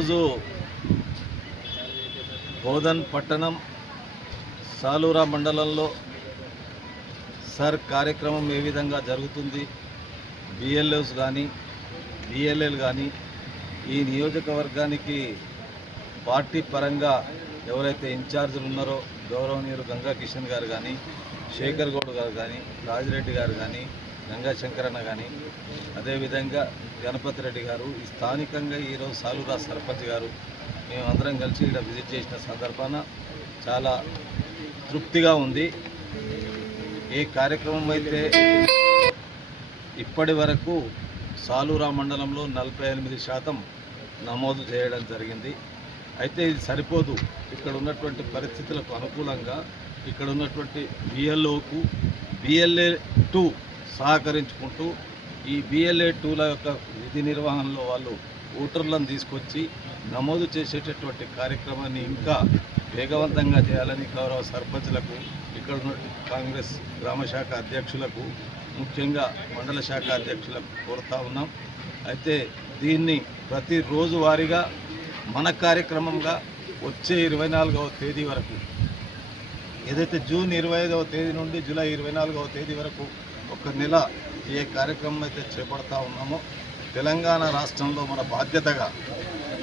ఈరోజు బోధన్ పట్టణం సాలూరా మండలంలో సర్ కార్యక్రమం ఏ విధంగా జరుగుతుంది, బిఎల్ఓస్ కానీ బిఎల్ఏలు కానీ ఈ నియోజకవర్గానికి పార్టీ పరంగా ఎవరైతే ఇన్ఛార్జీలు ఉన్నారో గౌరవనీయులు గంగా కిషన్ గారు కానీ, శేఖర్ గౌడ్ గారు కానీ, రాజిరెడ్డి గారు కానీ, గంగా శంకరన్న కానీ, అదేవిధంగా గణపతి రెడ్డి గారు, ఈ స్థానికంగా ఈరోజు సాలూరా సర్పంచ్ గారు మేమందరం కలిసి ఇక్కడ విజిట్ చేసిన సందర్భాన చాలా తృప్తిగా ఉంది. ఏ కార్యక్రమం అయితే ఇప్పటి వరకు సాలూరా మండలంలో 48% నమోదు చేయడం జరిగింది. అయితే ఇది సరిపోదు. ఇక్కడ ఉన్నటువంటి పరిస్థితులకు అనుకూలంగా ఇక్కడ ఉన్నటువంటి బిఎల్ఓకు BLA-2 సహకరించుకుంటూ ఈ BLA-2ల యొక్క విధి నిర్వహణలో వాళ్ళు ఓటర్లను తీసుకొచ్చి నమోదు చేసేటటువంటి కార్యక్రమాన్ని ఇంకా వేగవంతంగా చేయాలని గౌరవ సర్పంచ్లకు, ఇక్కడ ఉన్న కాంగ్రెస్ గ్రామ శాఖ అధ్యక్షులకు, ముఖ్యంగా మండల శాఖ అధ్యక్షులకు కోరుతా ఉన్నాం. అయితే దీన్ని ప్రతిరోజు వారీగా మన కార్యక్రమంగా వచ్చే 24వ తేదీ వరకు, ఏదైతే జూన్ 25వ తేదీ నుండి జూలై 24వ తేదీ వరకు ఒక నెల ఏ కార్యక్రమం అయితే చేపడతా ఉన్నామో, తెలంగాణ రాష్ట్రంలో మన బాధ్యతగా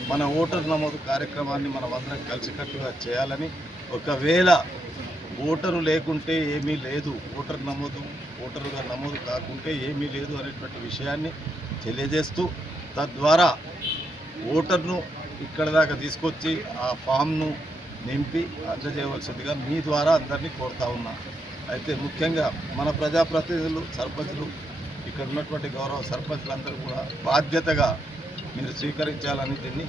మన ఓటర్ నమోదు కార్యక్రమాన్ని మనం అందరం కలిసికట్టుగా చేయాలని, ఒకవేళ ఓటరు లేకుంటే ఏమీ లేదు, ఓటరుగా నమోదు కాకుంటే ఏమీ లేదు అనేటువంటి విషయాన్ని తెలియజేస్తూ, తద్వారా ఓటర్ను ఇక్కడ దాకా తీసుకొచ్చి ఆ ఫామ్ను నింపి అందజేయవలసిందిగా మీ ద్వారా అందరినీ కోరుతా ఉన్నా. అయితే ముఖ్యంగా మన ప్రజాప్రతినిధులు, సర్పంచులు, ఇక్కడ ఉన్నటువంటి గౌరవ సర్పంచులందరూ కూడా బాధ్యతగా మీరు స్వీకరించాలని దీన్ని